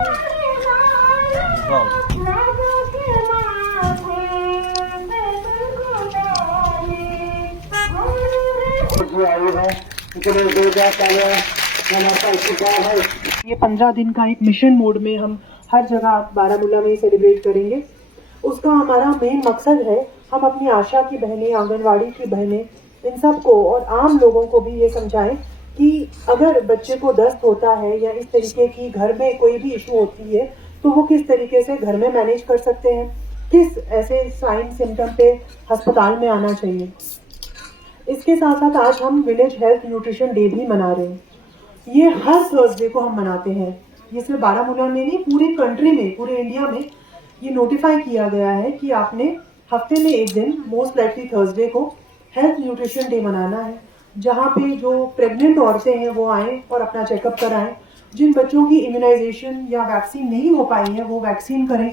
ये 15 दिन का एक मिशन मोड में हम हर जगह बारामूला में सेलिब्रेट करेंगे। उसका हमारा मेन मकसद है हम अपनी आशा की बहनें, आंगनवाड़ी की बहनें, इन सब को और आम लोगों को भी ये समझाएं कि अगर बच्चे को दस्त होता है या इस तरीके की घर में कोई भी इशू होती है तो वो किस तरीके से घर में मैनेज कर सकते हैं, किस ऐसे साइन सिम्टम पे अस्पताल में आना चाहिए। इसके साथ साथ आज हम विलेज हेल्थ न्यूट्रिशन डे भी मना रहे हैं। ये हर थर्सडे को हम मनाते हैं। ये सिर्फ बारामूला में नहीं, पूरी कंट्री में, पूरे इंडिया में ये नोटिफाई किया गया है कि आपने हफ्ते में एक दिन, मोस्ट लाइकली थर्सडे को, हेल्थ न्यूट्रिशन डे मनाना है, जहाँ पे जो प्रेग्नेंट औरतें हैं वो आएँ और अपना चेकअप कराएं। जिन बच्चों की इम्यूनाइजेशन या वैक्सीन नहीं हो पाई है वो वैक्सीन करें,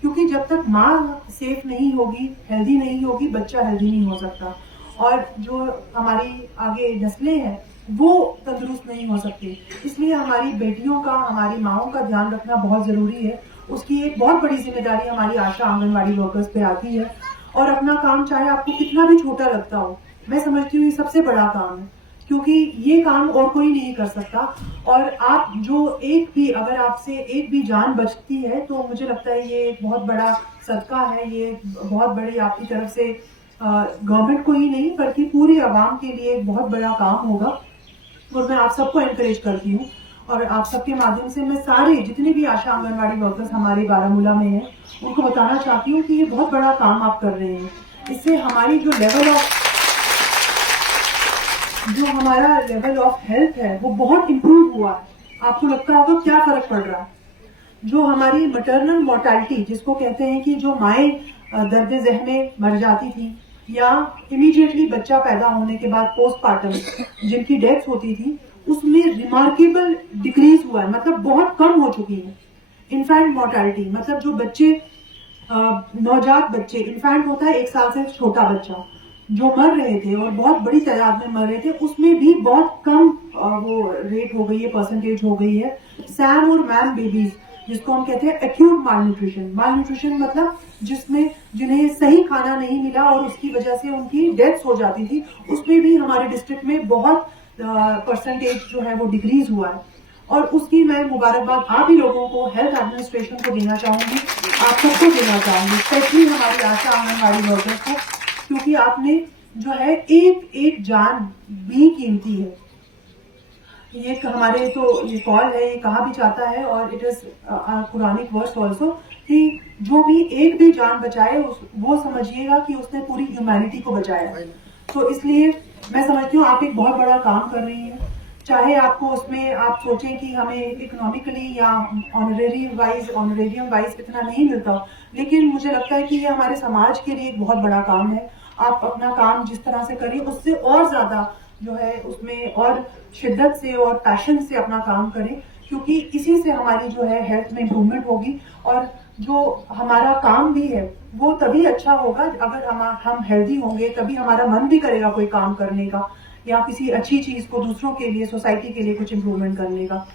क्योंकि जब तक माँ सेफ नहीं होगी, हेल्दी नहीं होगी, बच्चा हेल्दी नहीं हो सकता। और जो हमारी आगे नस्लें हैं वो तंदुरुस्त नहीं हो सकती। इसलिए हमारी बेटियों का, हमारी माँओं का ध्यान रखना बहुत जरूरी है। उसकी एक बहुत बड़ी जिम्मेदारी हमारी आशा आंगनवाड़ी वर्कर्स पे आती है। और अपना काम चाहे आपको कितना भी छोटा लगता हो, मैं समझती हूँ ये सबसे बड़ा काम है, क्योंकि ये काम और कोई नहीं कर सकता। और आप जो अगर आपसे एक भी जान बचती है तो मुझे लगता है ये एक बहुत बड़ा सदका है। ये बहुत बड़ी आपकी तरफ से गवर्नमेंट को ही नहीं बल्कि पूरी आवाम के लिए एक बहुत बड़ा काम होगा। और मैं आप सबको एनकरेज करती हूँ और आप सबके माध्यम से मैं सारे जितने भी आशा आंगनवाड़ी वर्कर्स हमारे बारामूला में हैं उनको बताना चाहती हूँ कि ये बहुत बड़ा काम आप कर रहे हैं। इससे हमारी जो हमारा लेवल ऑफ हेल्थ है वो बहुत इम्प्रूव हुआ है। आपको लगता होगा क्या फर्क पड़ रहा है। जो हमारी मटरनल मोर्टेलिटी जिसको कहते हैं कि जो माएँ दर्द ज़हन में मर जाती थी या इमीडिएटली बच्चा पैदा होने के बाद पोस्टमार्टम जिनकी डेथ होती थी, उसमें रिमार्केबल डिक्रीज हुआ है, मतलब बहुत कम हो चुकी है। इन्फेंट मोर्टेलिटी मतलब जो बच्चे, नवजात बच्चे, इन्फेंट होता है 1 साल से छोटा बच्चा, जो मर रहे थे और बहुत बड़ी तादाद में मर रहे थे, उसमें भी बहुत कम वो रेट हो गई है, परसेंटेज हो गई है। सैम और मैम बेबीज जिसको हम कहते हैं एक्यूट मालन्यूट्रिशन मतलब जिन्हें सही खाना नहीं मिला और उसकी वजह से उनकी डेथ्स हो जाती थी, उसमें भी हमारे डिस्ट्रिक्ट में बहुत परसेंटेज जो है वो डिक्रीज हुआ है। और उसकी मैं मुबारकबाद आप ही लोगों को, हेल्थ एडमिनिस्ट्रेशन को देना चाहूंगी, आप सबको देना चाहूंगी, स्पेशली हमारी आशा आंगनवाड़ी वर्कर्स को, क्योंकि आपने जो है एक एक जान भी कीमती है। ये हमारे तो ये कॉल है, ये कहा भी जाता है और it is Quranic verse also कि जो भी एक भी जान बचाए वो समझिएगा कि उसने पूरी ह्यूमैनिटी को बचाया। तो इसलिए मैं समझती हूँ आप एक बहुत बड़ा काम कर रही हैं। चाहे आपको उसमें आप सोचें कि हमें इकोनॉमिकली या ऑनरेरियम वाइज इतना नहीं मिलता हो, लेकिन मुझे लगता है कि ये हमारे समाज के लिए एक बहुत बड़ा काम है। आप अपना काम जिस तरह से करिए उससे और ज्यादा जो है उसमें और शिद्दत से और पैशन से अपना काम करें, क्योंकि इसी से हमारी जो है हेल्थ में इम्प्रूवमेंट होगी। और जो हमारा काम भी है वो तभी अच्छा होगा अगर हम हेल्दी होंगे, तभी हमारा मन भी करेगा कोई काम करने का या किसी अच्छी चीज को दूसरों के लिए, सोसाइटी के लिए कुछ इम्प्रूवमेंट करने का।